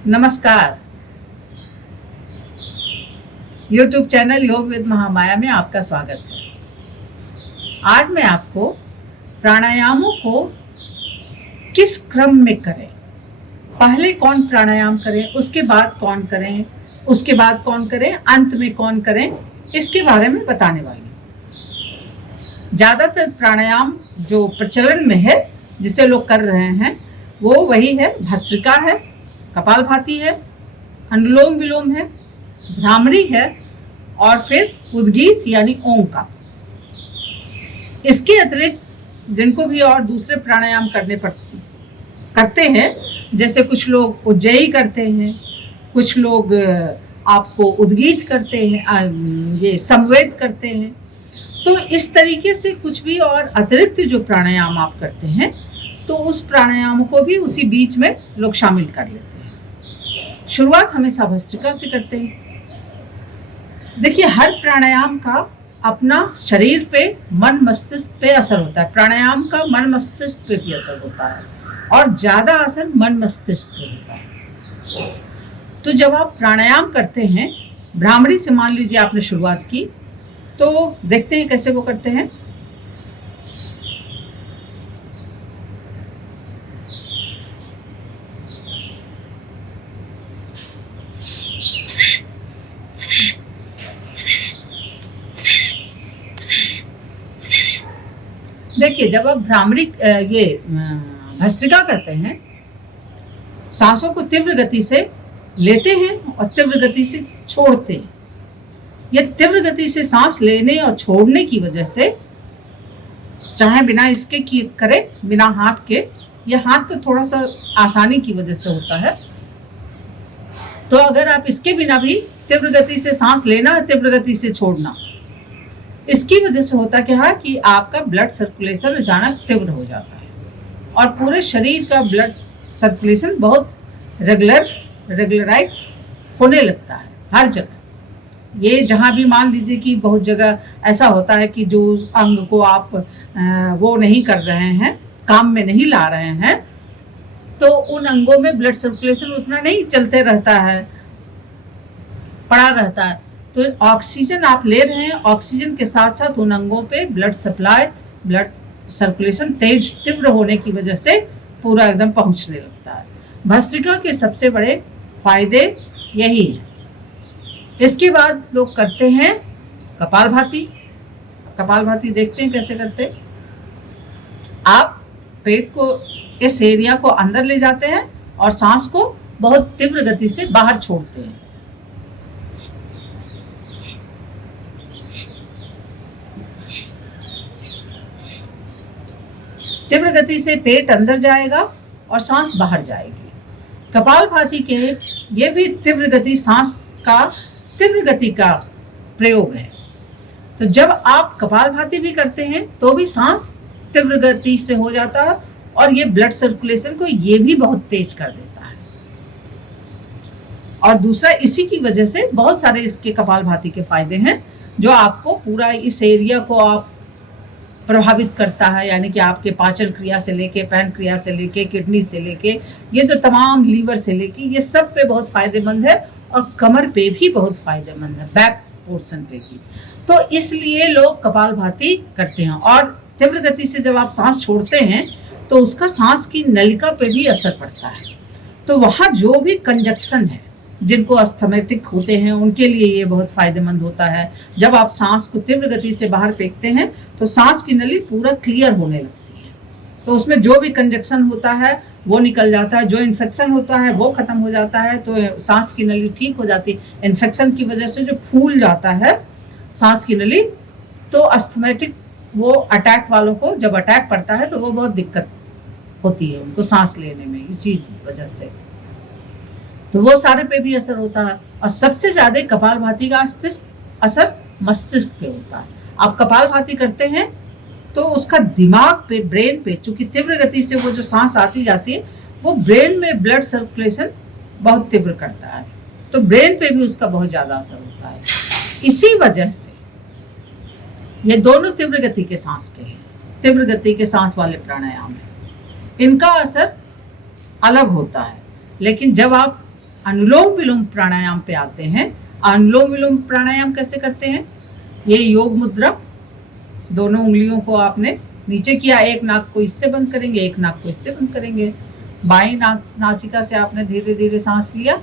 नमस्कार। YouTube channel योग with Mahamaya में आपका स्वागत है। आज मैं आपको प्राणायामों को किस क्रम में करें, पहले कौन प्राणायाम करें, उसके बाद कौन करें, उसके बाद कौन करें, अंत में कौन करें, इसके बारे में बताने वाली हूँ। ज़्यादातर प्राणायाम जो प्रचलन में है, जिसे लोग कर रहे हैं, वो वही है, भस्त्रिका है, कपालभाति है, अनुलोम विलोम है, भ्रामरी है और फिर उद्गीत यानी ओम का। इसके अतिरिक्त जिनको भी और दूसरे प्राणायाम करते हैं, जैसे कुछ लोग उज्जयी करते हैं, कुछ लोग आपको उद्गीत करते हैं, ये समवेत करते हैं। तो इस तरीके से कुछ भी और अतिरिक्त जो प्राणायाम आप करते हैं, तो उस प्राणायाम को भी उसी बीच में लोग शामिल कर लेते हैं। शुरुआत हमेशा भस्त्रिका से करते हैं। देखिए, हर प्राणायाम का अपना शरीर पे, मन मस्तिष्क पे असर होता है। प्राणायाम का मन मस्तिष्क पे भी असर होता है और ज्यादा असर मन मस्तिष्क पे होता है। तो जब आप प्राणायाम करते हैं, भ्रामरी से मान लीजिए आपने शुरुआत की, तो देखते हैं कैसे वो करते हैं। देखिए, जब आप भस्त्रिका करते हैं, सांसों को तीव्र गति से लेते हैं और तीव्र गति से छोड़ते हैं। ये तीव्र गति से सांस लेने और छोड़ने की वजह से, चाहे बिना इसके की करें, बिना हाथ के, ये हाथ तो थोड़ा सा आसानी की वजह से होता है। तो अगर आप इसके बिना भी तीव्र गति से सांस लेना, तीव्र गति से छोड़ना, इसकी वजह से होता क्या है कि आपका ब्लड सर्कुलेशन अचानक तीव्र हो जाता है और पूरे शरीर का ब्लड सर्कुलेशन बहुत रेगुलराइज होने लगता है हर जगह। ये जहाँ भी मान लीजिए कि बहुत जगह ऐसा होता है कि जो अंग को आप वो नहीं कर रहे हैं, काम में नहीं ला रहे हैं, तो उन अंगों में ब्लड सर्कुलेशन उतना नहीं चलते रहता है, पड़ा रहता है। तो ऑक्सीजन आप ले रहे हैं, ऑक्सीजन के साथ साथ उन अंगों पे ब्लड सप्लाई, ब्लड सर्कुलेशन तेज तीव्र होने की वजह से पूरा एकदम पहुंचने लगता है। भस्त्रिका के सबसे बड़े फायदे यही है। इसके बाद लोग करते हैं कपालभाति। कपालभाति देखते हैं कैसे करते हैं। आप पेट को, इस एरिया को अंदर ले जाते हैं और सांस को बहुत तीव्र गति से बाहर छोड़ते हैं। तीव्र गति से पेट अंदर जाएगा और सांस बाहर जाएगी। कपालभाति के ये भी तीव्र गति, सांस का तीव्र गति का प्रयोग है। तो जब आप कपालभाति भी करते हैं तो भी सांस तीव्र गति से हो जाता है और ये ब्लड सर्कुलेशन को ये भी बहुत तेज कर देता है। और दूसरा, इसी की वजह से बहुत सारे इसके कपालभाति के फायदे हैं, जो आपको पूरा इस एरिया को आप प्रभावित करता है। यानी कि आपके पाचन क्रिया से लेके, पैन क्रिया से लेके, किडनी से लेके, ये जो तमाम लीवर से लेके, ये सब पे बहुत फायदेमंद है और कमर पे भी बहुत फायदेमंद है, बैक पोर्शन पे भी। तो इसलिए लोग कपालभाति करते हैं। और तीव्र गति से जब आप सांस छोड़ते हैं तो उसका सांस की नलिका पे भी असर पड़ता है। तो वहाँ जो भी कंजक्शन है, जिनको अस्थमैटिक होते हैं, उनके लिए ये बहुत फायदेमंद होता है। जब आप सांस को तीव्र गति से बाहर फेंकते हैं तो सांस की नली पूरा क्लियर होने लगती है, तो उसमें जो भी कंजक्शन होता है वो निकल जाता है, जो इन्फेक्शन होता है वो खत्म हो जाता है, तो सांस की नली ठीक हो जाती है। इन्फेक्शन की वजह से जो फूल जाता है सांस की नली, तो अस्थमैटिक वो अटैक वालों को जब अटैक पड़ता है तो वो बहुत दिक्कत होती है उनको सांस लेने में, इसी वजह से। तो वो सारे पे भी असर होता है। और सबसे ज्यादा कपालभाति का असर मस्तिष्क पे होता है। आप कपालभाति करते हैं तो उसका दिमाग पे, ब्रेन पे, चूंकि तीव्र गति से वो जो सांस आती जाती है, वो ब्रेन में ब्लड सर्कुलेशन बहुत तीव्र करता है, तो ब्रेन पे भी उसका बहुत ज्यादा असर होता है। इसी वजह से ये दोनों तीव्र गति के सांस के हैं, तीव्र गति के सांस वाले प्राणायाम है। इनका असर अलग होता है, लेकिन जब आप अनुलोम विलोम प्राणायाम पे आते हैं। अनुलोम विलोम प्राणायाम कैसे करते हैं? ये योग मुद्रा, दोनों उंगलियों को आपने नीचे किया, एक नाक को इससे बंद करेंगे, एक नाक को इससे बंद करेंगे। बाईं नासिका से आपने धीरे धीरे सांस लिया,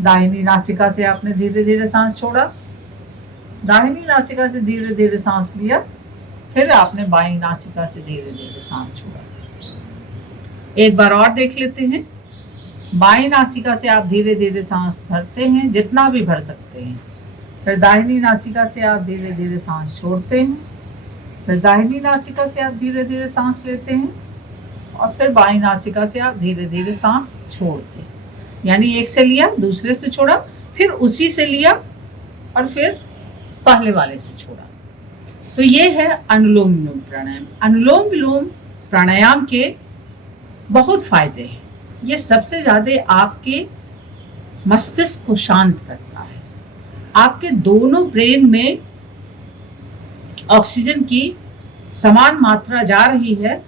दाहिनी नासिका से आपने धीरे धीरे सांस छोड़ा, दाहिनी नासिका से धीरे धीरे सांस लिया, फिर आपने बाईं नासिका से धीरे धीरे सांस छोड़ा। एक बार और देख लेते हैं। बाईं नासिका से आप धीरे धीरे सांस भरते हैं, जितना भी भर सकते हैं। फिर दाहिनी नासिका से आप धीरे धीरे सांस छोड़ते हैं, फिर दाहिनी नासिका से आप धीरे धीरे सांस लेते हैं, और फिर बाईं नासिका से आप धीरे धीरे सांस छोड़ते हैं। यानी एक से लिया, दूसरे से छोड़ा, फिर उसी से लिया, और फिर पहले वाले से छोड़ा। तो ये है अनुलोम विलोम प्राणायाम। अनुलोम विलोम प्राणायाम के बहुत फायदे हैं। ये सबसे ज़्यादा आपके मस्तिष्क को शांत करता है। आपके दोनों ब्रेन में ऑक्सीजन की समान मात्रा जा रही है,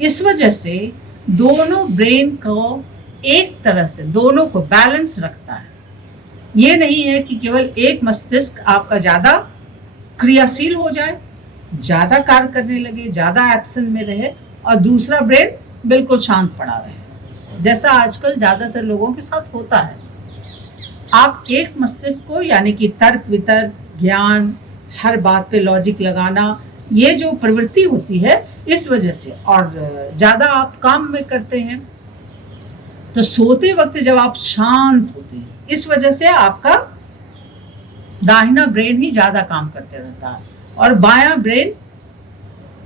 इस वजह से दोनों ब्रेन को एक तरह से दोनों को बैलेंस रखता है। ये नहीं है कि केवल एक मस्तिष्क आपका ज़्यादा क्रियाशील हो जाए, ज़्यादा कार्य करने लगे, ज़्यादा एक्शन में रहे, और दूसरा ब्रेन बिल्कुल शांत पड़ा रहे, जैसा आजकल ज़्यादातर लोगों के साथ होता है। आप एक मस्तिष्क को, यानी कि तर्क वितर्क, ज्ञान, हर बात पे लॉजिक लगाना, ये जो प्रवृत्ति होती है, इस वजह से, और ज़्यादा आप काम में करते हैं, तो सोते वक्त जब आप शांत होते हैं, इस वजह से आपका दाहिना ब्रेन ही ज़्यादा काम करते रहता है और बायां ब्रेन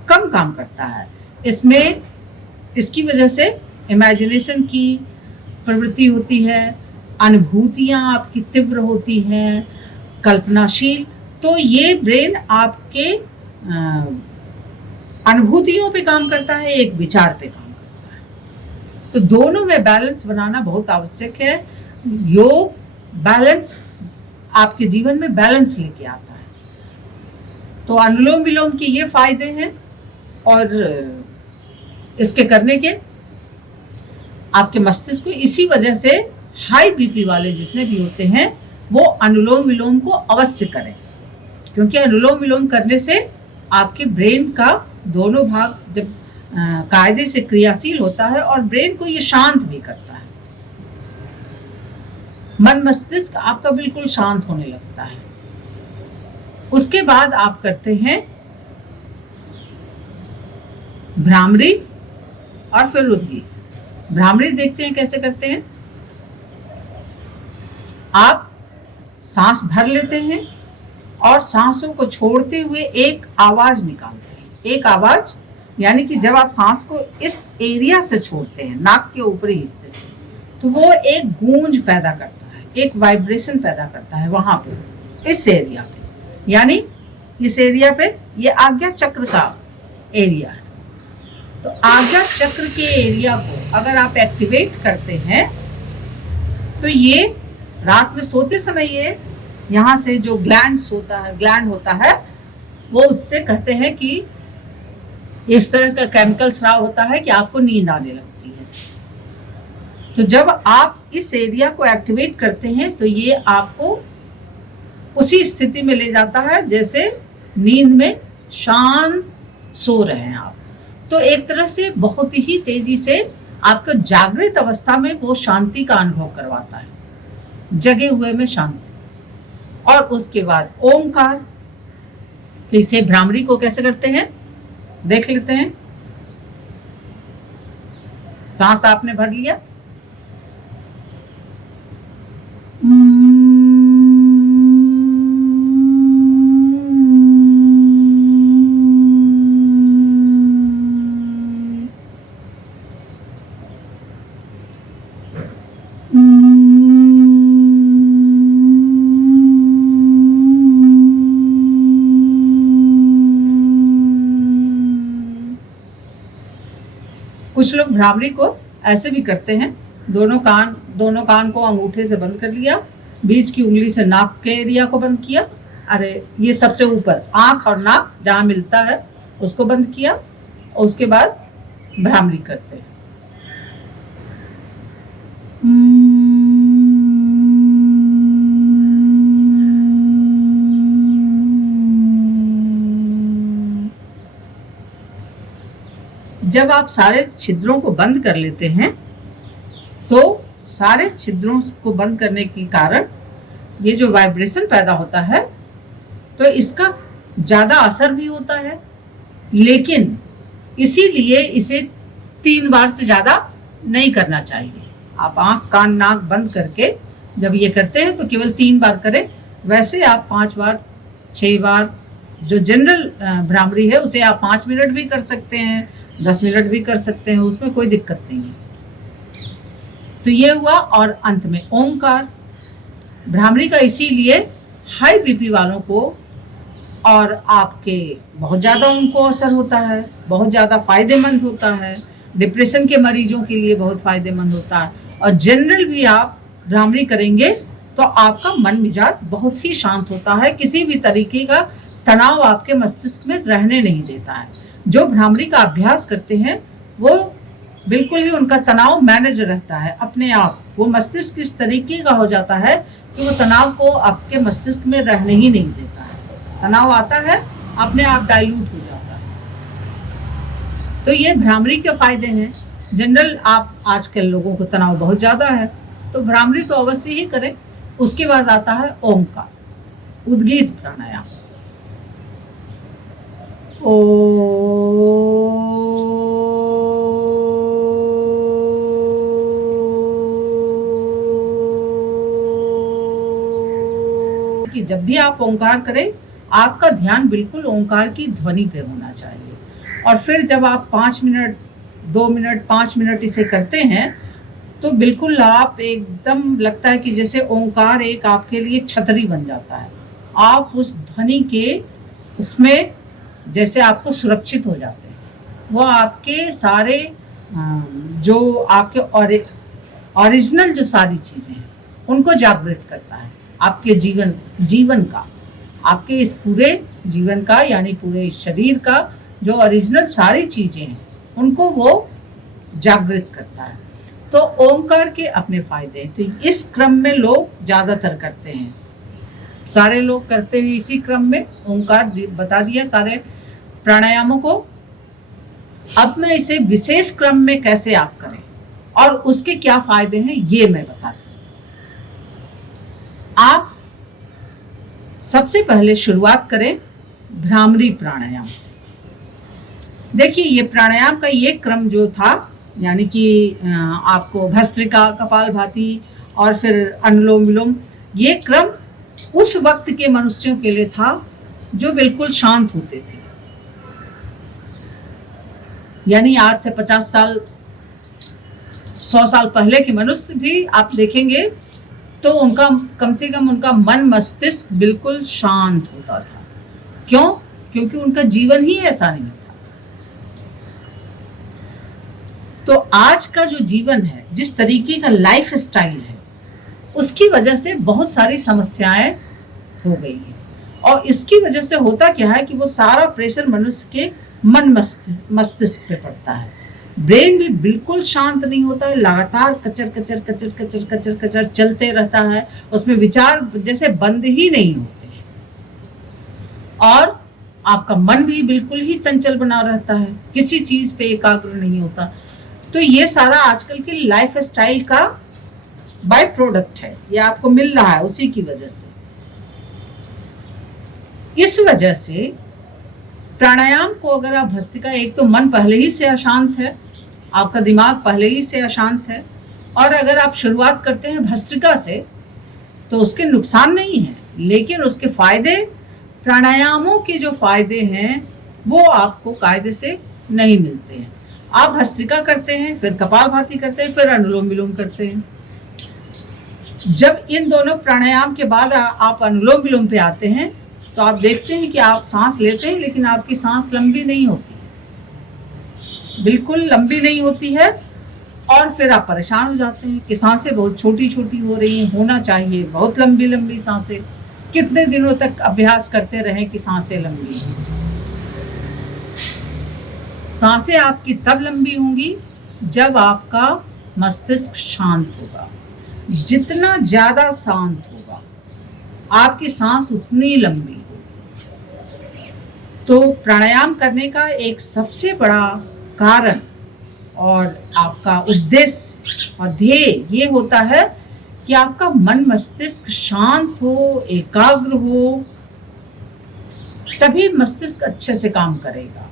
कम काम करता है। इसमें इसकी वजह से इमेजिनेशन की प्रवृत्ति होती है, अनुभूतियाँ आपकी तीव्र होती हैं, कल्पनाशील। तो ये ब्रेन आपके अनुभूतियों पे काम करता है, एक विचार पे काम करता है। तो दोनों में बैलेंस बनाना बहुत आवश्यक है। योग बैलेंस आपके जीवन में बैलेंस लेके आता है। तो अनुलोम विलोम के ये फायदे हैं, और इसके करने के आपके मस्तिष्क को, इसी वजह से हाई बीपी वाले जितने भी होते हैं वो अनुलोम विलोम को अवश्य करें, क्योंकि अनुलोम विलोम करने से आपके ब्रेन का दोनों भाग जब कायदे से क्रियाशील होता है और ब्रेन को ये शांत भी करता है। मन मस्तिष्क आपका बिल्कुल शांत होने लगता है। उसके बाद आप करते हैं भ्रामरी और फिर उद्गीत। भ्रामरी देखते हैं कैसे करते हैं। आप सांस भर लेते हैं और सांसों को छोड़ते हुए एक आवाज निकालते हैं। एक आवाज यानी कि जब आप सांस को इस एरिया से छोड़ते हैं, नाक के ऊपरी हिस्से से, तो वो एक गूंज पैदा करता है, एक वाइब्रेशन पैदा करता है वहां पे, इस एरिया पे। यानी इस एरिया पे, ये आज्ञा चक्र का एरिया है। तो आज्ञा चक्र के एरिया को अगर आप एक्टिवेट करते हैं तो ये रात में सोते समय ये यहाँ से जो ग्लैंड होता है वो उससे कहते हैं कि इस तरह का केमिकल स्राव होता है कि आपको नींद आने लगती है। तो जब आप इस एरिया को एक्टिवेट करते हैं तो ये आपको उसी स्थिति में ले जाता है जैसे नींद में शांत सो रहे हैं आप। तो एक तरह से बहुत ही तेजी से आपको जागृत अवस्था में वो शांति का अनुभव करवाता है, जगे हुए में शांति। और उसके बाद ओंकार। तो इसे भ्रामरी को कैसे करते हैं देख लेते हैं। सांस आपने भर लिया, कुछ लोग भ्रामरी को ऐसे भी करते हैं। दोनों कान को अंगूठे से बंद कर लिया, बीच की उंगली से नाक के एरिया को बंद किया, अरे ये सबसे ऊपर आंख और नाक जहाँ मिलता है उसको बंद किया, और उसके बाद भ्रामरी करते हैं। जब आप सारे छिद्रों को बंद कर लेते हैं तो सारे छिद्रों को बंद करने के कारण ये जो वाइब्रेशन पैदा होता है तो इसका ज़्यादा असर भी होता है, लेकिन इसीलिए इसे 3 बार से ज़्यादा नहीं करना चाहिए। आप आँख कान नाक बंद करके जब ये करते हैं तो केवल 3 बार करें। वैसे आप 5 बार 6 बार जो जनरल भ्रामरी है उसे आप 5 मिनट भी कर सकते हैं, 10 मिनट भी कर सकते हैं, उसमें कोई दिक्कत नहीं है। तो ये हुआ। और अंत में ओंकार भ्रामरी का इसीलिए हाई बीपी वालों को और आपके बहुत ज़्यादा उनको असर होता है, बहुत ज़्यादा फायदेमंद होता है, डिप्रेशन के मरीजों के लिए बहुत फायदेमंद होता है। और जनरल भी आप भ्रामरी करेंगे तो आपका मन मिजाज बहुत ही शांत होता है, किसी भी तरीके का तनाव आपके मस्तिष्क में रहने नहीं देता है। जो भ्रामरी का अभ्यास करते हैं वो बिल्कुल ही उनका तनाव मैनेज रहता है अपने आप। वो मस्तिष्क इस तरीके का हो जाता है कि वो तनाव को आपके मस्तिष्क में रहने ही नहीं देता है। तनाव आता है अपने आप डाइल्यूट हो जाता है। तो ये भ्रामरी के फायदे हैं। जनरल आप आजकल लोगों को तनाव बहुत ज़्यादा है तो भ्रामरी तो अवश्य ही करें। उसके बाद आता है ओंकार, उद्गीत प्राणायाम। ओ कि जब भी आप ओंकार करें आपका ध्यान बिल्कुल ओंकार की ध्वनि पे होना चाहिए। और फिर जब आप 5 मिनट 2 मिनट 5 मिनट इसे करते हैं तो बिल्कुल आप एकदम लगता है कि जैसे ओंकार एक आपके लिए छतरी बन जाता है। आप उस ध्वनि के उसमें जैसे आपको सुरक्षित हो जाते हैं। वो आपके सारे जो आपके ओरिजिनल जो सारी चीज़ें हैं उनको जागृत करता है। आपके जीवन का, आपके इस पूरे जीवन का यानी पूरे शरीर का जो ओरिजिनल सारी चीज़ें हैं उनको वो जागृत करता है। तो ओंकार के अपने फायदे हैं। तो इस क्रम में लोग ज़्यादातर करते हैं, सारे लोग करते हैं इसी क्रम में। ओंकार बता दिया सारे प्राणायामों को। अब मैं इसे विशेष क्रम में कैसे आप करें और उसके क्या फायदे हैं ये मैं बताती हूँ। आप सबसे पहले शुरुआत करें भ्रामरी प्राणायाम से। देखिए ये प्राणायाम का ये क्रम जो था यानी कि आपको भस्त्रिका, कपालभाति और फिर अनुलोम विलोम, ये क्रम उस वक्त के मनुष्यों के लिए था जो बिल्कुल शांत होते थे। यानी आज से 50 साल 100 साल पहले के मनुष्य भी आप देखेंगे तो उनका कम से कम उनका मन मस्तिष्क बिल्कुल शांत होता था। क्यों? क्योंकि उनका जीवन ही ऐसा नहीं था। तो आज का जो जीवन है, जिस तरीके का लाइफ स्टाइल है, उसकी वजह से बहुत सारी समस्याएं हो गई हैं। और इसकी वजह से होता क्या है कि वो सारा प्रेशर मनुष्य के मन मस्तिष्क पे पड़ता है। ब्रेन भी बिल्कुल शांत नहीं होता है, लगातार कचर कचर कचर कचर कचर कचर चलते रहता है। उसमें विचार जैसे बंद ही नहीं होते हैं। और आपका मन भी बिल्कुल ही चंचल बना रहता है, किसी चीज पे एकाग्र नहीं होता। तो ये सारा आजकल के लाइफ स्टाइल का बाय प्रोडक्ट है, ये आपको मिल रहा है उसी की वजह से। इस वजह से प्राणायाम को अगर आप भस्त्रिका, एक तो मन पहले ही से अशांत है, आपका दिमाग पहले ही से अशांत है, और अगर आप शुरुआत करते हैं भस्त्रिका से तो उसके नुकसान नहीं है, लेकिन उसके फायदे, प्राणायामों के जो फायदे हैं वो आपको कायदे से नहीं मिलते हैं। आप भस्त्रिका करते हैं, फिर कपालभाति करते हैं, फिर अनुलोम विलोम करते हैं। जब इन दोनों प्राणायाम के बाद आप अनुलोम विलोम पे आते हैं तो आप देखते हैं कि आप सांस लेते हैं लेकिन आपकी सांस लंबी नहीं होती है, बिल्कुल लंबी नहीं होती है। और फिर आप परेशान हो जाते हैं कि सांसें बहुत छोटी छोटी हो रही हैं, होना चाहिए बहुत लंबी लंबी सांसें। कितने दिनों तक अभ्यास करते रहें कि सांसें लंबी हों? सांसें आपकी तब लंबी होंगी जब आपका मस्तिष्क शांत होगा। जितना ज़्यादा शांत होगा आपकी सांस उतनी लंबी होगी। तो प्राणायाम करने का एक सबसे बड़ा कारण और आपका उद्देश्य और ध्येय ये होता है कि आपका मन मस्तिष्क शांत हो, एकाग्र हो, तभी मस्तिष्क अच्छे से काम करेगा।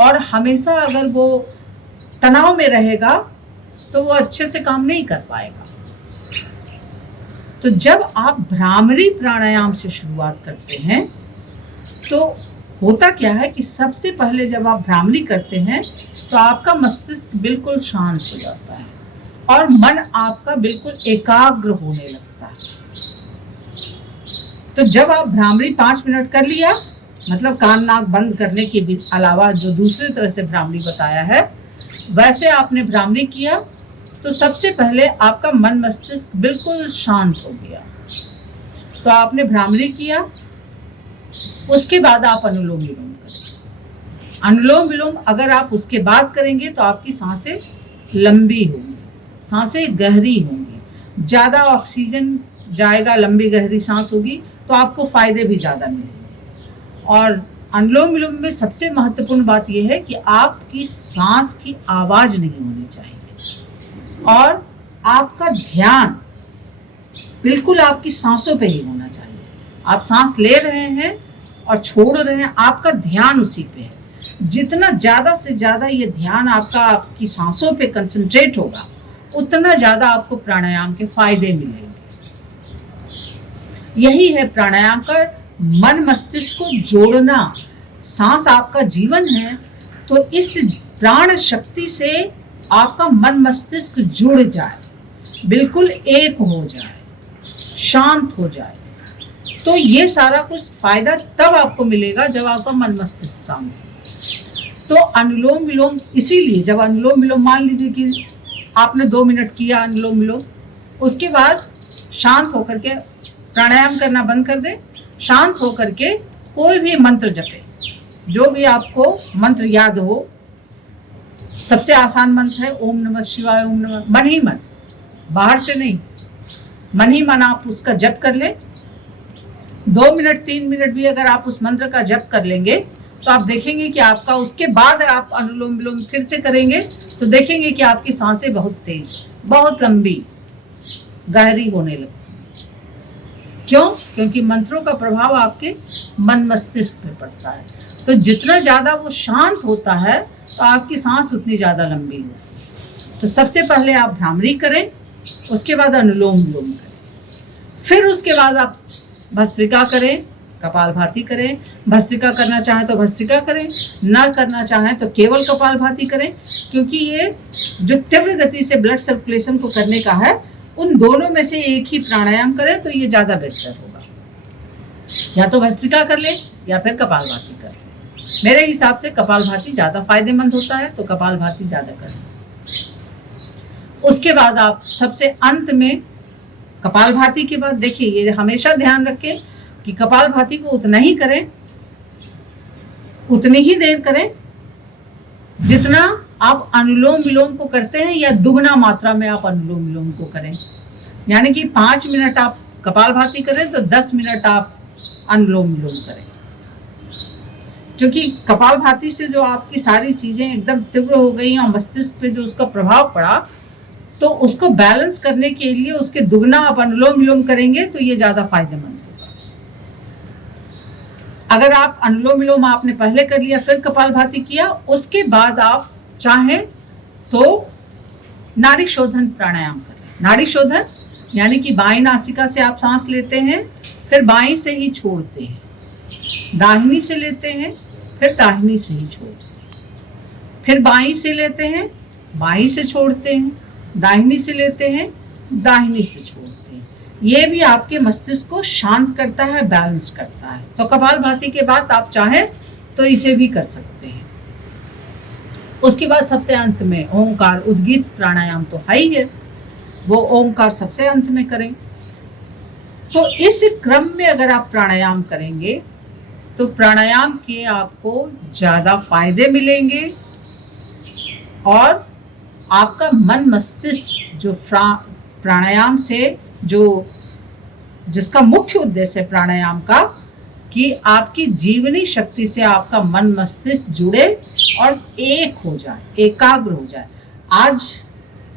और हमेशा अगर वो तनाव में रहेगा तो वो अच्छे से काम नहीं कर पाएगा। तो जब आप भ्रामरी प्राणायाम से शुरुआत करते हैं तो होता क्या है कि सबसे पहले जब आप भ्रामरी करते हैं तो आपका मस्तिष्क बिल्कुल शांत हो जाता है और मन आपका बिल्कुल एकाग्र होने लगता है। तो जब आप भ्रामरी 5 मिनट कर लिया, मतलब कान नाक बंद करने के भी अलावा जो दूसरी तरह से भ्रामरी बताया है वैसे आपने भ्रामरी किया, तो सबसे पहले आपका मन मस्तिष्क बिल्कुल शांत हो गया। तो आपने भ्रामरी किया, उसके बाद आप अनुलोम विलोम करें। अनुलोम विलोम अगर आप उसके बाद करेंगे तो आपकी सांसें लंबी होंगी, सांसें गहरी होंगी, ज़्यादा ऑक्सीजन जाएगा, लंबी गहरी सांस होगी तो आपको फायदे भी ज़्यादा मिलेंगे। और अनुलोम विलोम में सबसे महत्वपूर्ण बात यह है कि आपकी सांस की आवाज़ नहीं होनी चाहिए और आपका ध्यान बिल्कुल आपकी सांसों पे ही होना चाहिए। आप सांस ले रहे हैं और छोड़ रहे हैं, आपका ध्यान उसी पे है। जितना ज़्यादा से ज़्यादा ये ध्यान आपका आपकी सांसों पे कंसंट्रेट होगा उतना ज़्यादा आपको प्राणायाम के फायदे मिलेंगे। यही है प्राणायाम का मन मस्तिष्क को जोड़ना। सांस आपका जीवन है, तो इस प्राण शक्ति से आपका मन मस्तिष्क जुड़ जाए, बिल्कुल एक हो जाए, शांत हो जाए। तो ये सारा कुछ फायदा तब आपको मिलेगा जब आपका मन मस्तिष्क शांत हो। तो अनुलोम विलोम इसीलिए जब अनुलोम विलोम मान लीजिए कि आपने 2 मिनट किया अनुलोम विलोम, उसके बाद शांत होकर के प्राणायाम करना बंद कर दे, शांत होकर के कोई भी मंत्र जपे, जो भी आपको मंत्र याद हो। सबसे आसान मंत्र है ओम नमः शिवाय, ओम नमः, मन ही मन, बाहर से नहीं, मन ही मन आप उसका जप कर ले। 2 मिनट 3 मिनट भी अगर आप उस मंत्र का जप कर लेंगे तो आप देखेंगे कि आपका, उसके बाद आप अनुलोम विलोम फिर से करेंगे तो देखेंगे कि आपकी सांसें बहुत तेज, बहुत लंबी, गहरी होने लगती। क्यों? क्योंकि मंत्रों का प्रभाव आपके मन मस्तिष्क पर पड़ता है। तो जितना ज़्यादा वो शांत होता है तो आपकी सांस उतनी ज़्यादा लंबी होती है। तो सबसे पहले आप भ्रामरी करें, उसके बाद अनुलोम विलोम करें, फिर उसके बाद आप भस्त्रिका करें, कपालभाति करें। भस्त्रिका करना चाहें तो भस्त्रिका करें, ना करना चाहें तो केवल कपालभाति करें, क्योंकि ये जो तीव्र गति से ब्लड सर्कुलेशन को करने का है, उन दोनों में से एक ही प्राणायाम करें तो ये ज़्यादा बेहतर होगा। या तो भस्त्रिका कर ले या फिर कपालभाति कर ले। मेरे हिसाब से कपालभाति ज़्यादा फायदेमंद होता है, तो कपालभाति ज़्यादा करें। उसके बाद आप सबसे अंत में कपालभाति के बाद देखिए, ये हमेशा ध्यान रखें कि कपालभाति को उतना ही करें, उतनी ही देर करें जितना आप अनुलोम विलोम को करते हैं, या दुगना मात्रा में आप अनुलोम विलोम को करें। यानी कि 5 मिनट आप कपालभाति करें तो 10 मिनट आप अनुलोम विलोम करें, क्योंकि कपालभाति से जो आपकी सारी चीजें एकदम तीव्र हो गई और मस्तिष्क पे जो उसका प्रभाव पड़ा, तो उसको बैलेंस करने के लिए उसके दुगना आप अनुलोम विलोम करेंगे तो ये ज्यादा फायदेमंद होगा। अगर आप अनुलोम विलोम आपने पहले कर लिया फिर कपालभाति किया, उसके बाद आप चाहें तो नाड़ी शोधन प्राणायाम करें। नाड़ी शोधन यानी कि बाईं नासिका से आप सांस लेते हैं, फिर बाईं से ही छोड़ते हैं, दाहिनी से लेते हैं, फिर दाहिनी से ही छोड़ते हैं, फिर बाईं से लेते हैं, बाईं से छोड़ते हैं, दाहिनी से लेते हैं, दाहिनी से छोड़ते हैं। ये भी आपके मस्तिष्क को शांत करता है, बैलेंस करता है। तो कपालभाति के बाद आप चाहें तो इसे भी कर सकते हैं। उसके बाद सबसे अंत में ओंकार उद्गीत प्राणायाम तो है ही है, वो ओंकार सबसे अंत में करें। तो इस क्रम में अगर आप प्राणायाम करेंगे तो प्राणायाम के आपको ज़्यादा फायदे मिलेंगे और आपका मन मस्तिष्क जो प्राणायाम से जिसका मुख्य उद्देश्य है प्राणायाम का, कि आपकी जीवनी शक्ति से आपका मन मस्तिष्क जुड़े और एक हो जाए, एकाग्र हो जाए। आज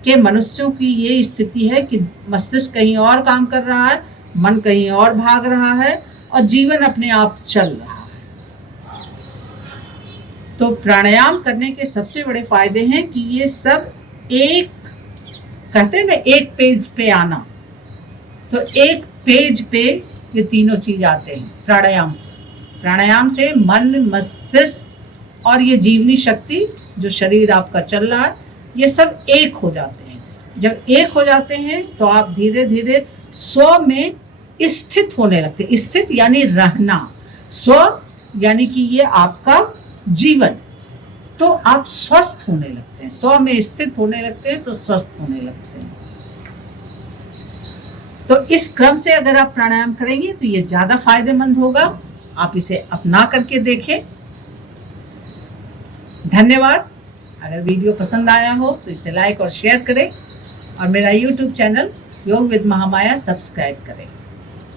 के मनुष्यों की ये स्थिति है कि मस्तिष्क कहीं और काम कर रहा है, मन कहीं और भाग रहा है और जीवन अपने आप चल रहा है। तो प्राणायाम करने के सबसे बड़े फायदे हैं कि ये सब एक, कहते हैं ना, एक पेज पे आना, तो एक पेज पे ये तीनों चीज आते हैं प्राणायाम से। प्राणायाम से मन, मस्तिष्क और ये जीवनी शक्ति जो शरीर आपका चल रहा है, ये सब एक हो जाते हैं। जब एक हो जाते हैं तो आप धीरे धीरे स्व में स्थित होने लगते हैं। स्थित यानी रहना, स्व यानी कि ये आपका जीवन, तो आप स्वस्थ होने लगते हैं। स्व में स्थित होने लगते हैं तो स्वस्थ होने लगते हैं। तो इस क्रम से अगर आप प्राणायाम करेंगे तो ये ज़्यादा फायदेमंद होगा। आप इसे अपना करके देखें। धन्यवाद। अगर वीडियो पसंद आया हो तो इसे लाइक और शेयर करें और मेरा YouTube चैनल योग विद महामाया सब्सक्राइब करें।